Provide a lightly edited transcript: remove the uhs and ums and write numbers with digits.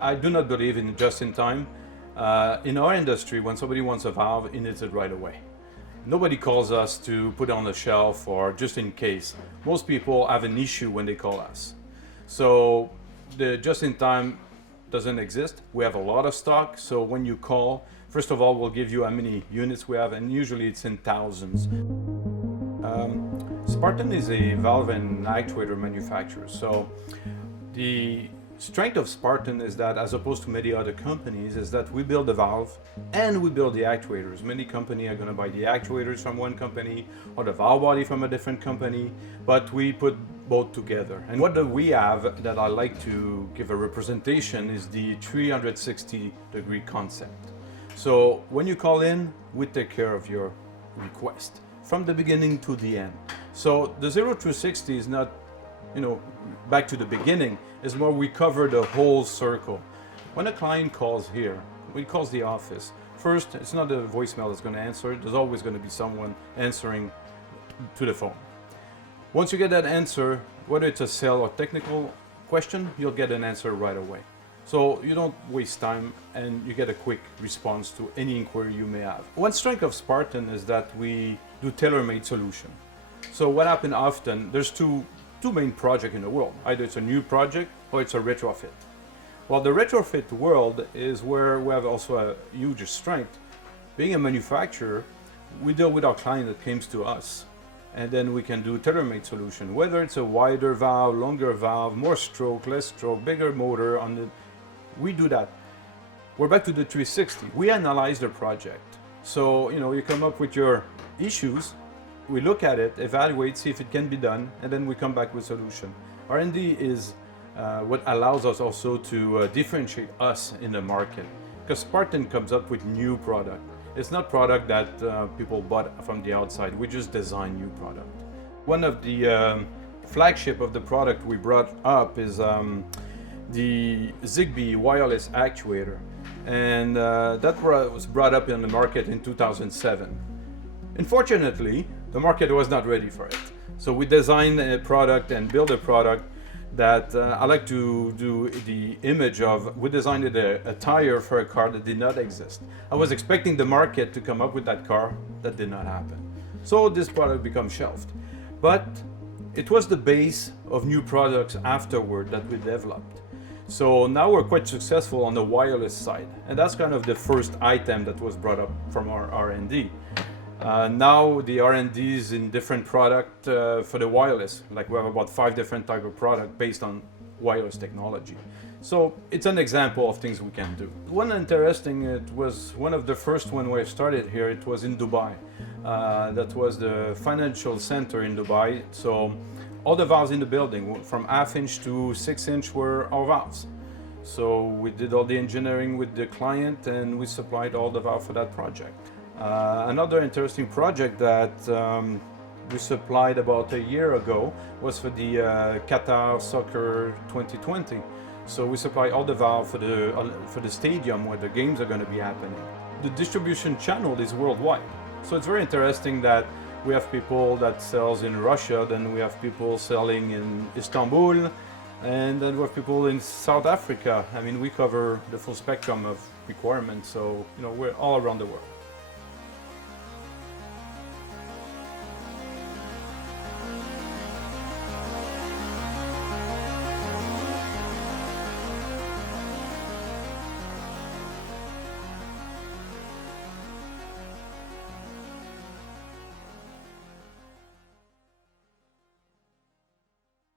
I do not believe in just in time. In our industry, when somebody wants a valve, it needs it right away. Nobody calls us to put on the shelf or just in case. Most people have an issue when they call us. So the just in time doesn't exist. We have a lot of stock. So when you call, first of all, we'll give you how many units we have, and usually it's in thousands. Spartan is a valve and actuator manufacturer. So the strength of Spartan is that, as opposed to many other companies, is that we build the valve and we build the actuators. Many companies are going to buy the actuators from one company or the valve body from a different company, but we put both together. And what do we have that I like to give a representation is the 360-degree concept. So when you call in, we take care of your request from the beginning to the end. So the 0 through 60 is not, back to the beginning, is more we cover the whole circle. When a client calls here, when he calls the office, first, it's not the voicemail that's going to answer. There's always going to be someone answering to the phone. Once you get that answer, whether it's a sale or technical question, you'll get an answer right away. So you don't waste time and you get a quick response to any inquiry you may have. One strength of Spartan is that we do tailor-made solution. So what happens often, there's two main projects in the world. Either it's a new project or it's a retrofit. Well, the retrofit world is where we have also a huge strength. Being a manufacturer, we deal with our client that comes to us, and then we can do tailor-made solution, whether it's a wider valve, longer valve, more stroke, less stroke, bigger motor. We do that. We're back to the 360. We analyze the project. So, you come up with your issues, we look at it, evaluate, see if it can be done, and then we come back with a solution. R&D is what allows us also to differentiate us in the market, because Spartan comes up with new product. It's not product that people bought from the outside. We just design new product. One of the flagship of the product we brought up is the Zigbee wireless actuator, and that was brought up in the market in 2007. Unfortunately, the market was not ready for it. So we designed a product and built a product that I like to do the image of. We designed a tire for a car that did not exist. I was expecting the market to come up with that car. That did not happen. So this product became shelved. But it was the base of new products afterward that we developed. So now we're quite successful on the wireless side. And that's kind of the first item that was brought up from our R&D. Now the R&D is in different product for the wireless. Like we have about 5 different type of product based on wireless technology. So it's an example of things we can do. One interesting, it was one of the first when we started here, it was in Dubai. That was the financial center in Dubai. So all the valves in the building, from half-inch to 6-inch, were our valves. So we did all the engineering with the client and we supplied all the valves for that project. Another interesting project that we supplied about a year ago was for the Qatar Soccer 2020. So we supply all the valve for the stadium where the games are going to be happening. The distribution channel is worldwide. So it's very interesting that we have people that sells in Russia, then we have people selling in Istanbul, and then we have people in South Africa. I mean, we cover the full spectrum of requirements, so we're all around the world.